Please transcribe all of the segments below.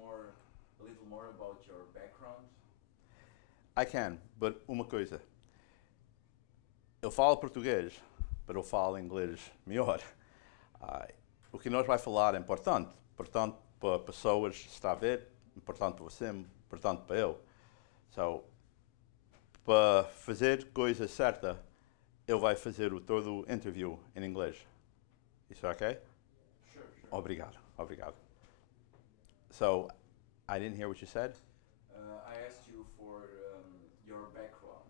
a little more about your background? I can, but uma coisa. Eu falo português, mas eu falo inglês melhor. O que nós vai falar é importante. Importante para pessoas estar a ver, importante para você, importante para eu. So, para fazer coisa certa, eu vai fazer todo o interview em inglês. Isso é ok? Sure. Obrigado, obrigado. So, I didn't hear what you said. I asked you for your background.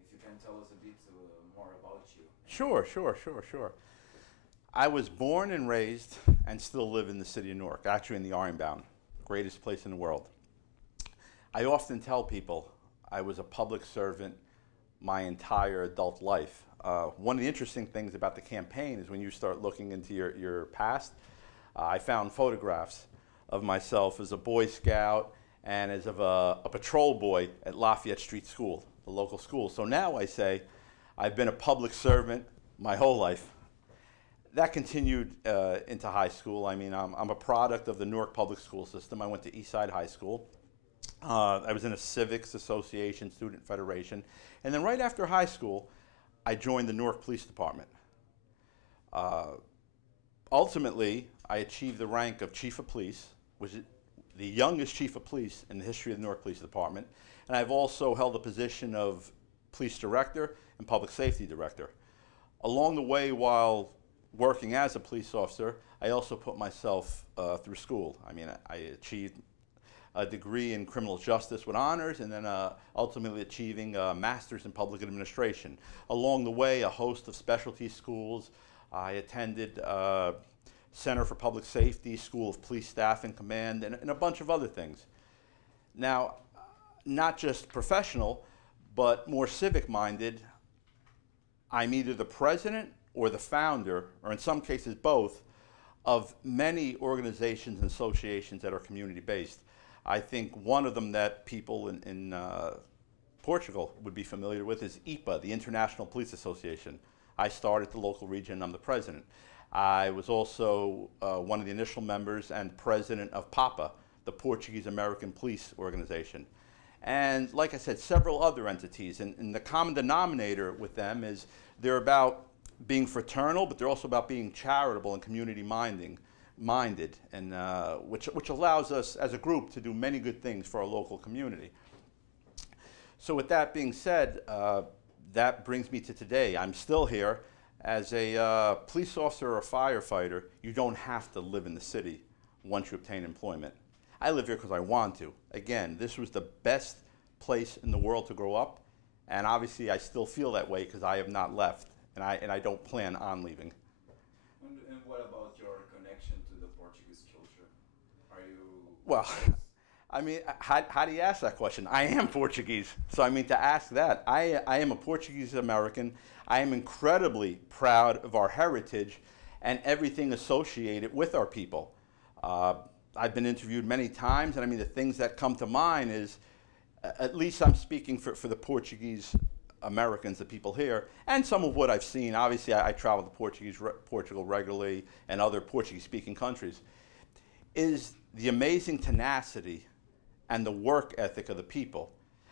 If you can tell us a bit more about you. Sure. I was born and raised and still live in the city of Newark, actually in the Ironbound, greatest place in the world. I often tell people I was a public servant my entire adult life. One of the interesting things about the campaign is when you start looking into your past, I found photographs of myself as a Boy Scout and as of a patrol boy at Lafayette Street School, the local school. So now I say I've been a public servant my whole life. That continued into high school. I mean, I'm a product of the Newark public school system. I went to Eastside High School. I was in a civics association, student federation. And then right after high school, I joined the Newark Police Department. Ultimately, I achieved the rank of Chief of Police, which is the youngest Chief of Police in the history of the Newark Police Department. And I've also held the position of Police Director and Public Safety Director. Along the way, while working as a police officer, I also put myself through school. I mean, I achieved a degree in criminal justice with honors, and then ultimately achieving a master's in public administration. Along the way, a host of specialty schools. I attended Center for Public Safety, School of Police Staff and Command, and a bunch of other things. Now, not just professional, but more civic-minded, I'm either the president or the founder, or in some cases both, of many organizations and associations that are community-based. I think one of them that people in Portugal would be familiar with is IPA, the International Police Association. I started the local region, I'm the president. I was also one of the initial members and president of PAPA, the Portuguese American Police Organization. And like I said, several other entities. And the common denominator with them is they're about being fraternal, but they're also about being charitable and community-minded, and which allows us as a group to do many good things for our local community. So with that being said, that brings me to today. I'm still here. As a police officer or a firefighter, you don't have to live in the city once you obtain employment. I live here because I want to. Again, this was the best place in the world to grow up, and obviously I still feel that way because I have not left, and I don't plan on leaving. And what about your connection to the Portuguese culture? Are you... Well, I mean, how do you ask that question? I am Portuguese, so I mean, to ask that, I am a Portuguese American. I am incredibly proud of our heritage and everything associated with our people. I've been interviewed many times, and I mean, the things that come to mind is, at least I'm speaking for the Portuguese Americans, the people here, and some of what I've seen. Obviously, I travel to Portugal regularly and other Portuguese-speaking countries, is the amazing tenacity and the work ethic of the people.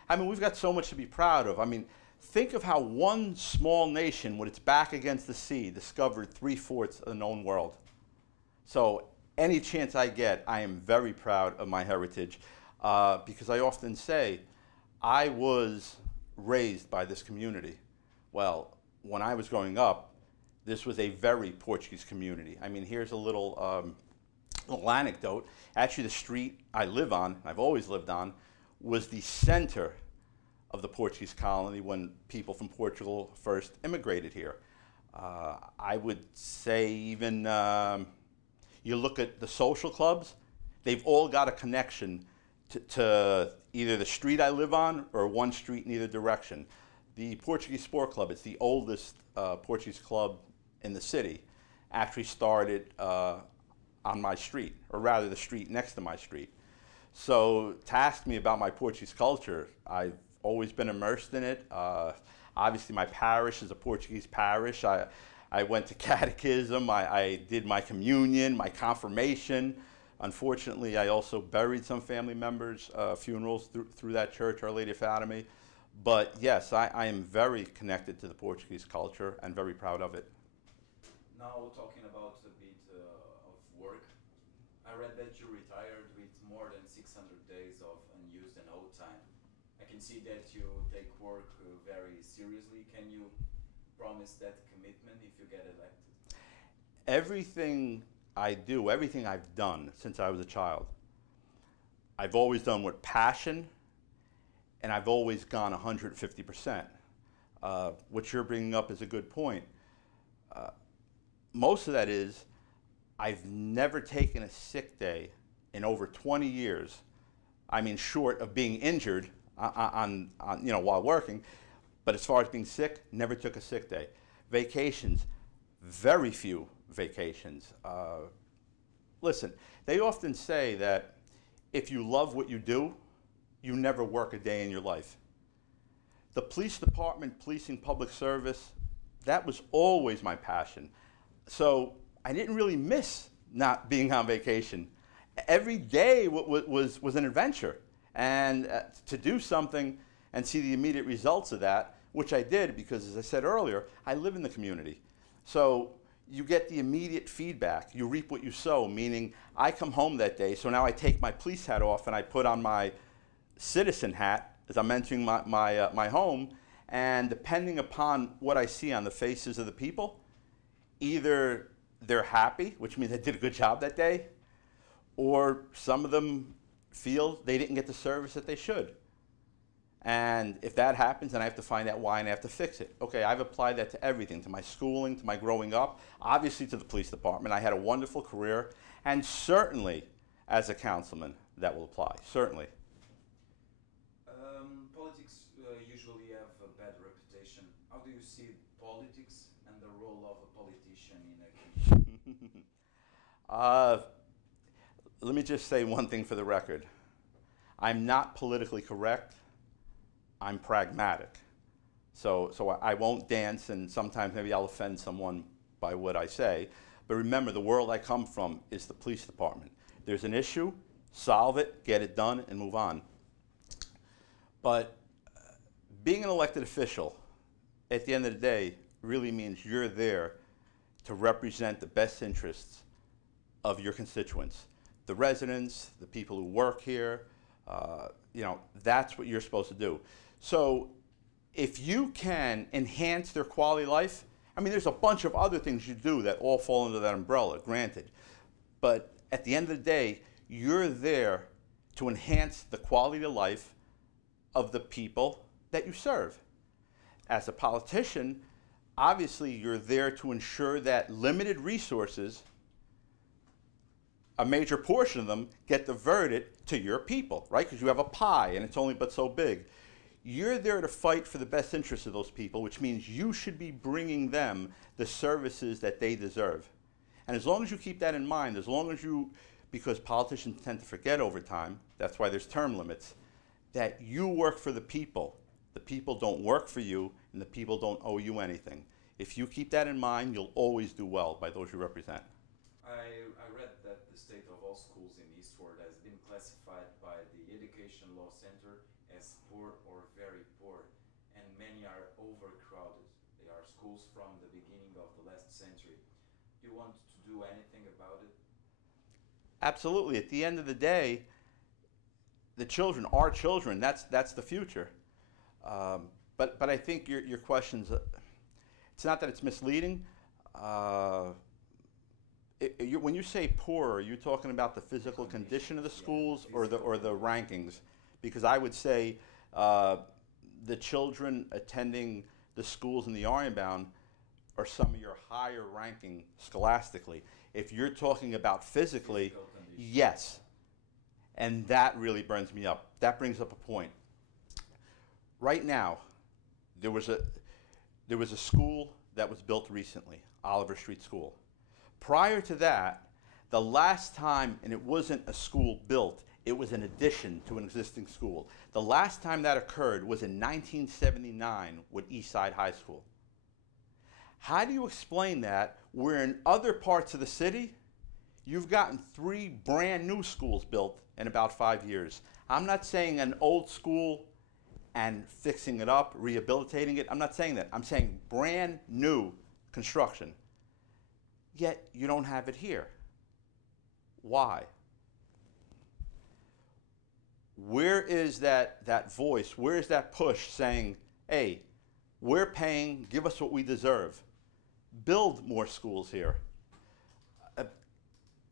I mean, we've got so much to be proud of. I mean, think of how one small nation, with its back against the sea, discovered 3/4 of the known world. So any chance I get, I am very proud of my heritage, because I often say, I was raised by this community. Well, when I was growing up, this was a very Portuguese community. I mean, here's a little anecdote. Actually, the street I live on, I've always lived on, was the center of the Portuguese colony when people from Portugal first immigrated here. I would say even, you look at the social clubs, they've all got a connection to either the street I live on or one street in either direction. The Portuguese Sport Club, it's the oldest Portuguese club in the city, actually started on my street, or rather the street next to my street. So to ask me about my Portuguese culture, I've always been immersed in it. Obviously my parish is a Portuguese parish. I went to catechism, I did my communion, my confirmation. Unfortunately, I also buried some family members, funerals through that church, Our Lady of Fatima. But yes, I am very connected to the Portuguese culture and very proud of it. Now talking about a bit of work, I read that you retired with more than 600 days of unused and owed time. I can see that you take work very seriously. Can you promise that commitment if you get elected? Everything I do, everything I've done since I was a child, I've always done with passion, and I've always gone 150%. What you're bringing up is a good point. Most of that is I've never taken a sick day in over 20 years. I mean, short of being injured while working, but as far as being sick, never took a sick day. Vacations, very few vacations. Listen, they often say that if you love what you do, you never work a day in your life. The police department, policing public service, that was always my passion. So I didn't really miss not being on vacation. Every day was an adventure. And to do something and see the immediate results of that, which I did because, as I said earlier, I live in the community. So you get the immediate feedback. You reap what you sow, meaning I come home that day, so now I take my police hat off and I put on my citizen hat as I'm entering my home, and depending upon what I see on the faces of the people, either they're happy, which means I did a good job that day, or some of them feel they didn't get the service that they should. And if that happens, then I have to find out why and I have to fix it. Okay, I've applied that to everything, to my schooling, to my growing up, obviously to the police department. I had a wonderful career, and certainly as a councilman, that will apply, certainly. Politics usually have a bad reputation. How do you see politics and the role of a politician in a community? Let me just say one thing for the record. I'm not politically correct. I'm pragmatic. So I won't dance, and sometimes maybe I'll offend someone by what I say. But remember, the world I come from is the police department. There's an issue, solve it, get it done, and move on. But being an elected official, at the end of the day, really means you're there to represent the best interests of your constituents. The residents, the people who work here, that's what you're supposed to do. So if you can enhance their quality of life, I mean, there's a bunch of other things you do that all fall under that umbrella, granted. But at the end of the day, you're there to enhance the quality of life of the people that you serve. As a politician, obviously you're there to ensure that limited resources, a major portion of them, get diverted to your people, right? Because you have a pie and it's only but so big. You're there to fight for the best interests of those people, which means you should be bringing them the services that they deserve. And as long as you keep that in mind, because politicians tend to forget over time, that's why there's term limits, that you work for the people. The people don't work for you, and the people don't owe you anything. If you keep that in mind, you'll always do well by those you represent. I read that the state of all schools in Eastward has been classified by the Education Law Center as poor or very poor, and many are overcrowded. They are schools from the beginning of the last century. Do you want to do anything about it? Absolutely. At the end of the day, the children, our children, that's the future. But I think your question's, it's not that it's misleading. When you say poor, are you talking about the physical condition of the schools or the rankings? Because I would say the children attending the schools in the Ironbound are some of your higher ranking scholastically. If you're talking about physically, yes. And that really burns me up. That brings up a point. Right now, there was a school that was built recently, Oliver Street School. Prior to that, the last time, and it wasn't a school built, it was an addition to an existing school. The last time that occurred was in 1979 with Eastside High School. How do you explain that where in other parts of the city, You've gotten 3 brand new schools built in about 5 years. I'm not saying an old school and fixing it up, rehabilitating it. I'm not saying that. I'm saying brand new construction. Yet you don't have it here. Why? Where is that voice? Where is that push saying, hey, we're paying, give us what we deserve. Build more schools here.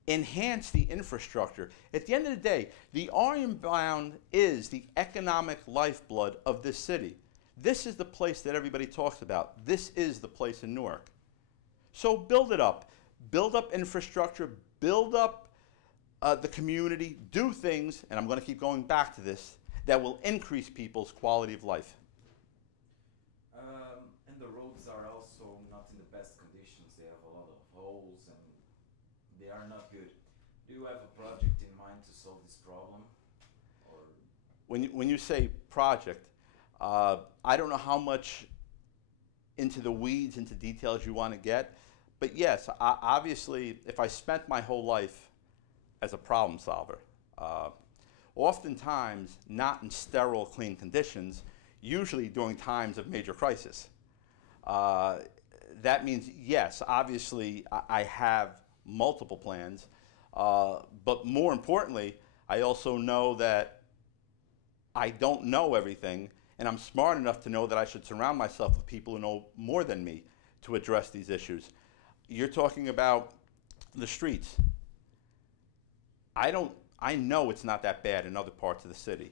Enhance the infrastructure. At the end of the day, the Ironbound is the economic lifeblood of this city. This is the place that everybody talks about. This is the place in Newark. So build it up. Build up infrastructure. Build up the community. Do things, and I'm going to keep going back to this, that will increase people's quality of life. And the roads are also not in the best conditions. They have a lot of holes and they are not good. Do you have a project in mind to solve this problem? Or When you say project, I don't know how much into the weeds, into details you want to get, but yes, obviously, if I spent my whole life as a problem solver, oftentimes not in sterile, clean conditions, usually during times of major crisis. That means, yes, obviously, I have multiple plans, but more importantly, I also know that I don't know everything, and I'm smart enough to know that I should surround myself with people who know more than me to address these issues. You're talking about the streets. I know it's not that bad in other parts of the city.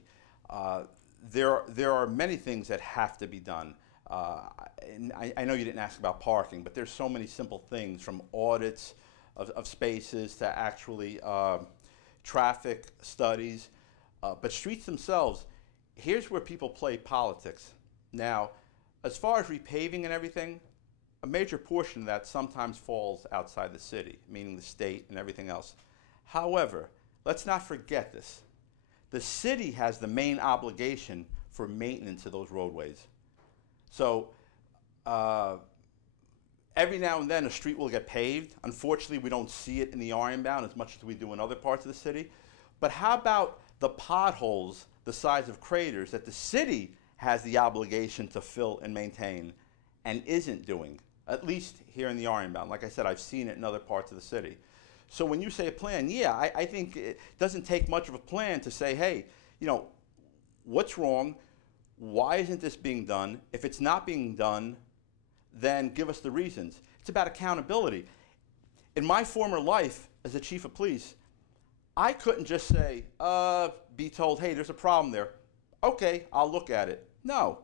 There are many things that have to be done. And I know you didn't ask about parking, but there's so many simple things, from audits of spaces to actually traffic studies. But streets themselves, here's where people play politics. Now, as far as repaving and everything, a major portion of that sometimes falls outside the city, meaning the state and everything else. However, let's not forget this. The city has the main obligation for maintenance of those roadways. So every now and then a street will get paved. Unfortunately, we don't see it in the Ironbound as much as we do in other parts of the city. But how about the potholes the size of craters that the city has the obligation to fill and maintain and isn't doing, at least here in the Ironbound? Like I said, I've seen it in other parts of the city. So when you say a plan, yeah, I think it doesn't take much of a plan to say, hey, you know, what's wrong? Why isn't this being done? If it's not being done, then give us the reasons. It's about accountability. In my former life as a chief of police, I couldn't just say, be told, hey, there's a problem there. Okay, I'll look at it. No.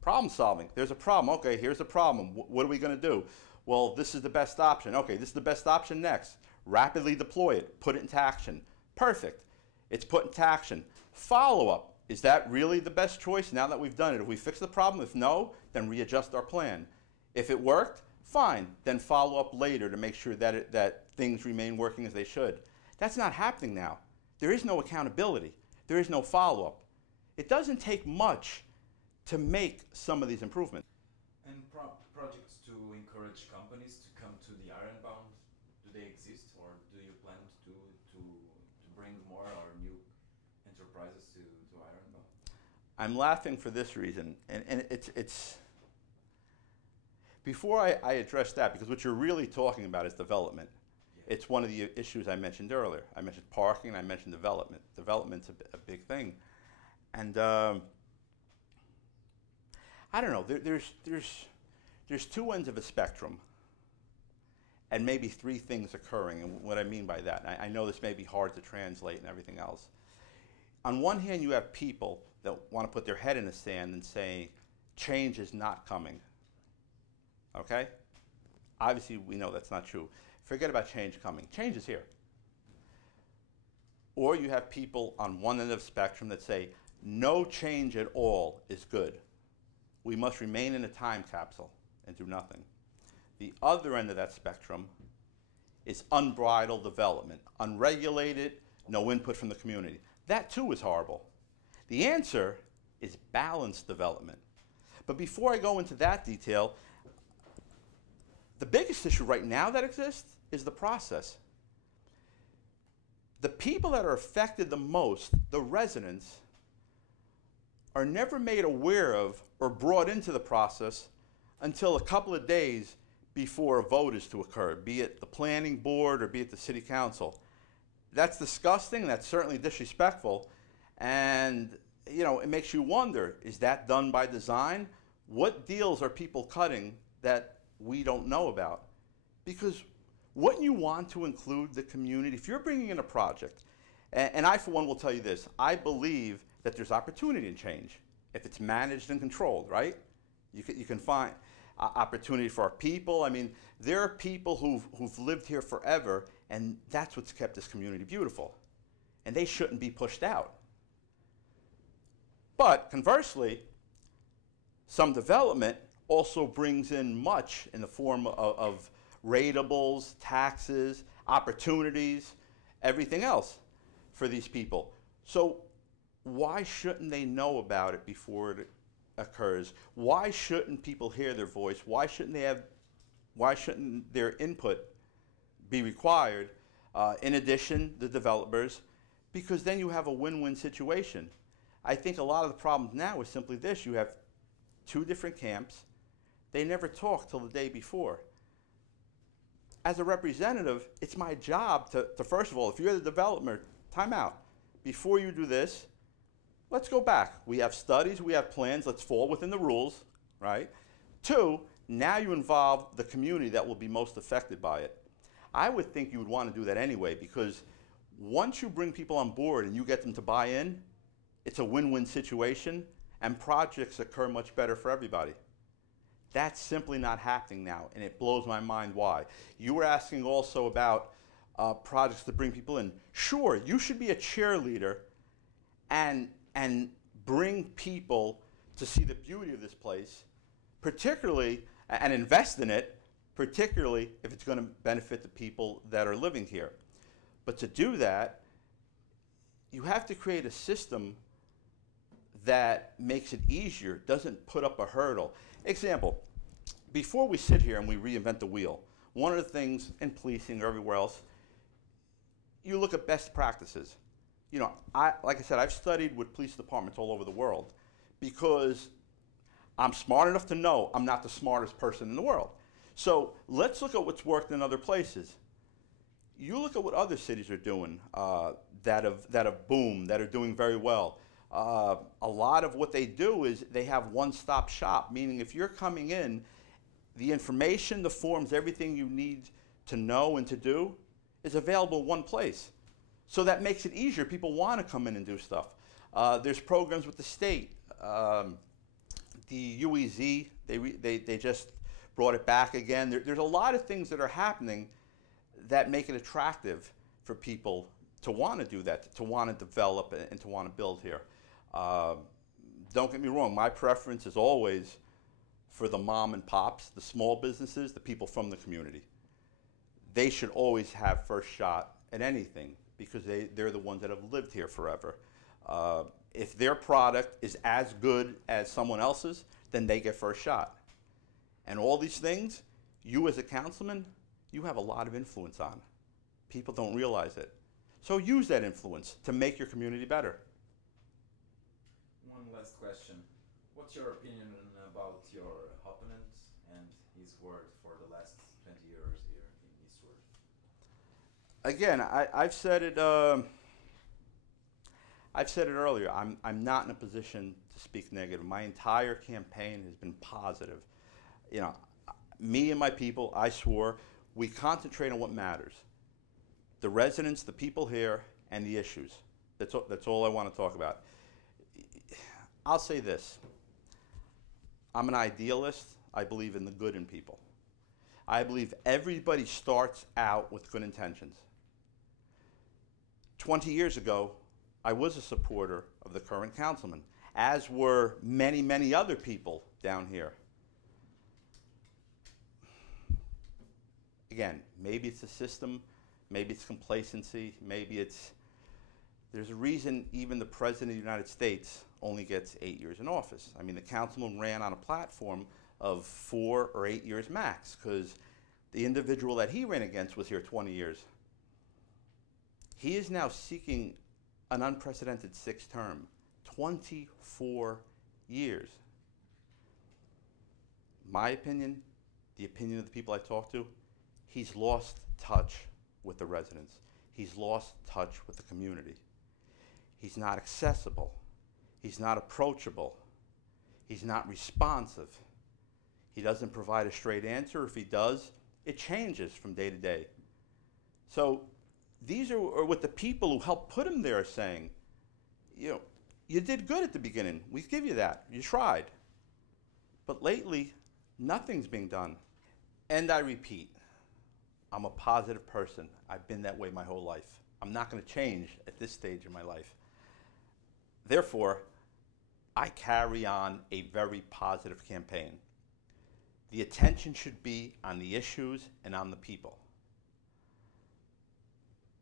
Problem solving. There's a problem. Okay, here's the problem. What are we going to do? Well, this is the best option. Okay, this is the best option next. Rapidly deploy it. Put it into action. Perfect. It's put into action. Follow-up. Is that really the best choice now that we've done it? If we fix the problem, if no, then readjust our plan. If it worked, fine. Then follow up later to make sure that things remain working as they should. That's not happening now. There is no accountability. There is no follow-up. It doesn't take much to make some of these improvements. And projects to encourage companies to come to the Ironbound, do they exist, or do you plan to bring more or new enterprises to Ironbound? I'm laughing for this reason, and it's before I address that, because what you're really talking about is development. Yeah. It's one of the issues I mentioned earlier. I mentioned parking, I mentioned development. Development's a big thing. And I don't know, there's two ends of a spectrum, and maybe three things occurring. And what I mean by that, I know this may be hard to translate and everything else. On one hand, you have people that want to put their head in the sand and say, change is not coming. Okay? Obviously, we know that's not true. Forget about change coming. Change is here. Or you have people on one end of the spectrum that say, no change at all is good. We must remain in a time capsule and do nothing. The other end of that spectrum is unbridled development, unregulated, no input from the community. That too is horrible. The answer is balanced development. But before I go into that detail, the biggest issue right now that exists is the process. the people that are affected the most, the residents, are never made aware of or brought into the process until a couple of days before a vote is to occur, be it the planning board or be it the city council. That's disgusting, that's certainly disrespectful, and you know, it makes you wonder, is that done by design? What deals are people cutting that we don't know about? Because wouldn't you want to include the community? If you're bringing in a project, and I for one will tell you this, I believe that there's opportunity in change if it's managed and controlled, right? You can find opportunity for our people. I mean, there are people who've lived here forever, and that's what's kept this community beautiful. And they shouldn't be pushed out. But conversely, some development also brings in much in the form of ratables, taxes, opportunities, everything else for these people. So why shouldn't they know about it before it occurs? Why shouldn't people hear their voice? Why shouldn't their input be required? In addition, the developers, because then you have a win-win situation. I think a lot of the problems now is simply this: you have two different camps. They never talk till the day before. As a representative, it's my job to first of all, if you're the developer, time out. Before you do this, let's go back. We have studies, we have plans, let's fall within the rules, right? Two, now you involve the community that will be most affected by it. I would think you would want to do that anyway, because once you bring people on board and you get them to buy in, it's a win-win situation, and projects occur much better for everybody. That's simply not happening now, and it blows my mind why. You were asking also about projects to bring people in. Sure, you should be a cheerleader and bring people to see the beauty of this place, particularly, and invest in it, particularly if it's going to benefit the people that are living here. But to do that, you have to create a system that makes it easier, doesn't put up a hurdle. Example, before we sit here and we reinvent the wheel, one of the things in policing or everywhere else, you look at best practices. You know, like I said, I've studied with police departments all over the world because I'm smart enough to know I'm not the smartest person in the world. So let's look at what's worked in other places. You look at what other cities are doing that have boomed, that are doing very well. A lot of what they do is they have one-stop shop, meaning if you're coming in, the information, the forms, everything you need to know and to do is available in one place. So that makes it easier. People want to come in and do stuff. There's programs with the state. The UEZ, they just brought it back again. There's a lot of things that are happening that make it attractive for people to want to do that, to want to develop and to want to build here. Don't get me wrong, my preference is always for the mom and pops, the small businesses, the people from the community. They should always have first shot at anything because they're the ones that have lived here forever. If their product is as good as someone else's, then they get first shot. And all these things, you as a councilman, you have a lot of influence on. People don't realize it. So use that influence to make your community better. One last question. What's your opinion about your opponent and his word for the last 20 years here in Eastward? Again, I've said it. I've said it earlier. I'm not in a position to speak negative. My entire campaign has been positive. You know, me and my people, I swore, we concentrate on what matters. The residents, the people here, and the issues. That's all I want to talk about. I'll say this. I'm an idealist. I believe in the good in people. I believe everybody starts out with good intentions. 20 years ago, I was a supporter of the current councilman, as were many, many other people down here. Again, maybe it's the system, maybe it's complacency, maybe there's a reason even the President of the United States only gets 8 years in office. I mean, the councilman ran on a platform of 4 or 8 years max, because the individual that he ran against was here 20 years. He is now seeking an unprecedented sixth term, 24 years. My opinion, the opinion of the people I talk to, he's lost touch with the residents. He's lost touch with the community. He's not accessible. He's not approachable. He's not responsive. He doesn't provide a straight answer. If he does, it changes from day to day. So these are what the people who helped put him there are saying. You know, you did good at the beginning. We give you that. You tried. But lately, nothing's being done. And I repeat, I'm a positive person. I've been that way my whole life. I'm not going to change at this stage in my life. Therefore, I carry on a very positive campaign. The attention should be on the issues and on the people.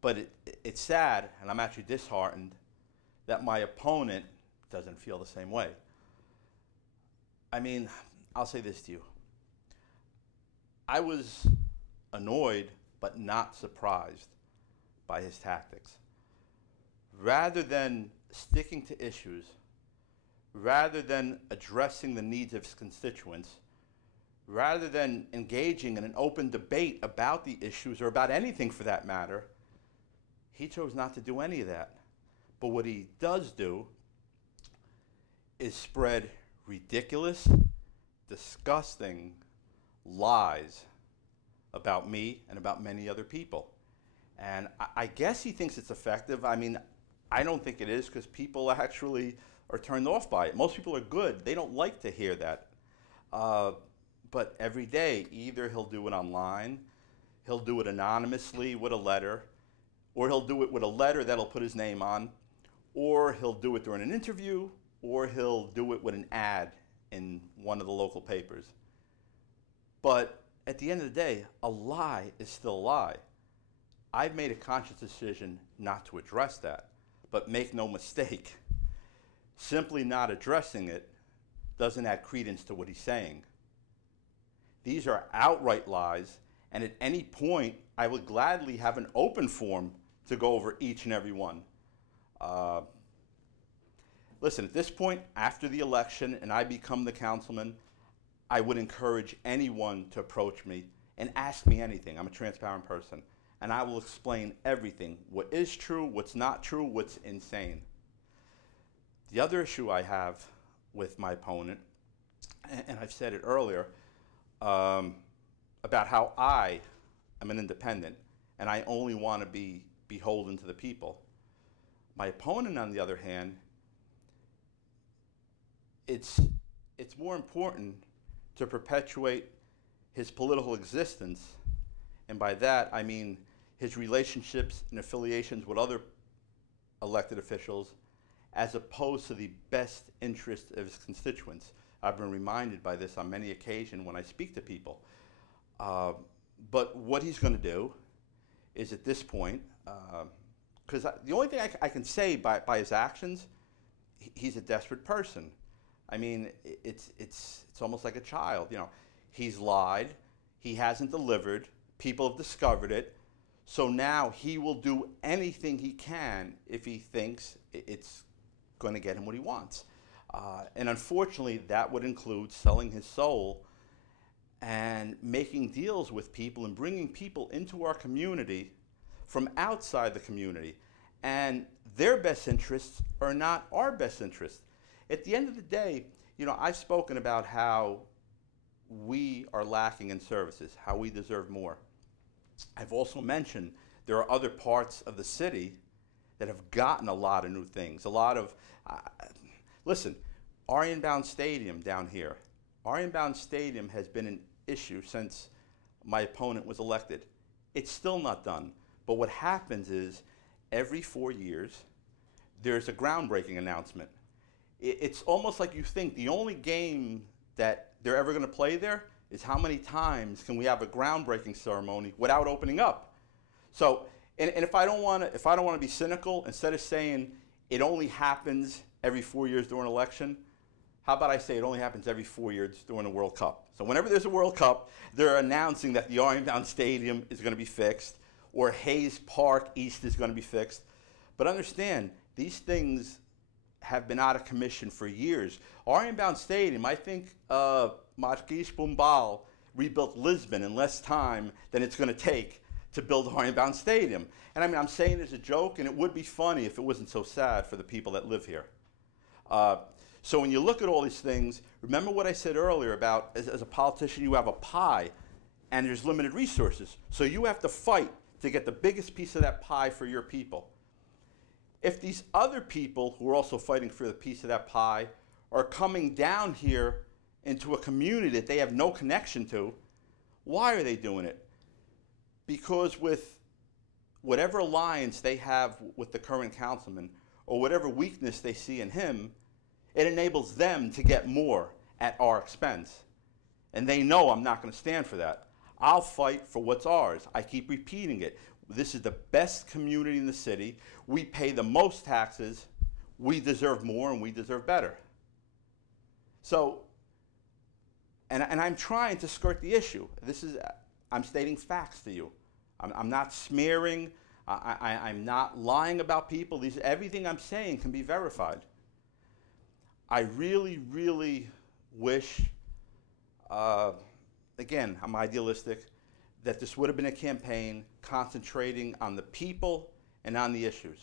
But it's sad, and I'm actually disheartened, that my opponent doesn't feel the same way. I mean, I'll say this to you. I was annoyed but not surprised by his tactics. Rather than sticking to issues, rather than addressing the needs of his constituents, rather than engaging in an open debate about the issues or about anything for that matter, he chose not to do any of that. But what he does do is spread ridiculous, disgusting lies about me and about many other people. And I guess he thinks it's effective. I mean, I don't think it is, because people actually are turned off by it. Most people are good. They don't like to hear that. But every day, either he'll do it online, he'll do it anonymously with a letter, or he'll do it with a letter that'll put his name on, or he'll do it during an interview, or he'll do it with an ad in one of the local papers. But at the end of the day, a lie is still a lie. I've made a conscious decision not to address that. But make no mistake, simply not addressing it doesn't add credence to what he's saying. These are outright lies, and at any point, I would gladly have an open forum to go over each and every one. Listen, at this point, after the election and I become the councilman, I would encourage anyone to approach me and ask me anything. I'm a transparent person. And I will explain everything, what is true, what's not true, what's insane. The other issue I have with my opponent, and I've said it earlier, about how I am an independent and I only want to be beholden to the people. My opponent, on the other hand, it's more important to perpetuate his political existence, and by that I mean his relationships and affiliations with other elected officials, as opposed to the best interest of his constituents. I've been reminded by this on many occasions when I speak to people. But what he's going to do is, at this point, because the only thing I can say by his actions, he's a desperate person. I mean, it's almost like a child. You know, he's lied, he hasn't delivered, people have discovered it, so now he will do anything he can if he thinks it's going to get him what he wants. And unfortunately, that would include selling his soul and making deals with people and bringing people into our community from outside the community. And their best interests are not our best interests. At the end of the day, you know, I've spoken about how we are lacking in services, how we deserve more. I've also mentioned there are other parts of the city that have gotten a lot of new things, a lot of, listen, Ironbound Stadium down here. Ironbound Stadium has been an issue since my opponent was elected. It's still not done. But what happens is every 4 years, there's a groundbreaking announcement. It's almost like you think the only game that they're ever going to play there is how many times can we have a groundbreaking ceremony without opening up. So, and if I don't want to be cynical, instead of saying it only happens every 4 years during an election, how about I say it only happens every 4 years during the World Cup? So whenever there's a World Cup, they're announcing that the Ironbound Stadium is going to be fixed, or Hayes Park East is going to be fixed. But understand, these things have been out of commission for years. Ironbound Stadium, I think Marquis Pombal rebuilt Lisbon in less time than it's going to take to build Ironbound Stadium. And I mean, I'm saying it as a joke, and it would be funny if it wasn't so sad for the people that live here. So when you look at all these things, remember what I said earlier about as a politician, you have a pie, and there's limited resources. So you have to fight to get the biggest piece of that pie for your people. If these other people who are also fighting for the piece of that pie are coming down here into a community that they have no connection to, why are they doing it? Because with whatever alliance they have with the current councilman, or whatever weakness they see in him, it enables them to get more at our expense. And they know I'm not going to stand for that. I'll fight for what's ours. I keep repeating it. This is the best community in the city. We pay the most taxes. We deserve more, and we deserve better. So, and I'm trying to skirt the issue. I'm stating facts to you. I'm not smearing. I'm not lying about people. Everything I'm saying can be verified. I really, really wish, again, I'm idealistic, that this would have been a campaign concentrating on the people and on the issues.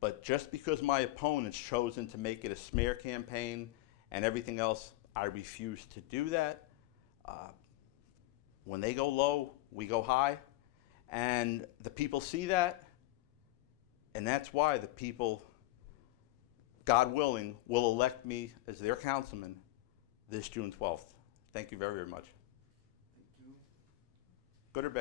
But just because my opponent's chosen to make it a smear campaign and everything else, I refuse to do that. When they go low, we go high. And the people see that, and that's why the people, God willing, will elect me as their councilman this June 12th. Thank you very, very much. Thank you. Good or bad?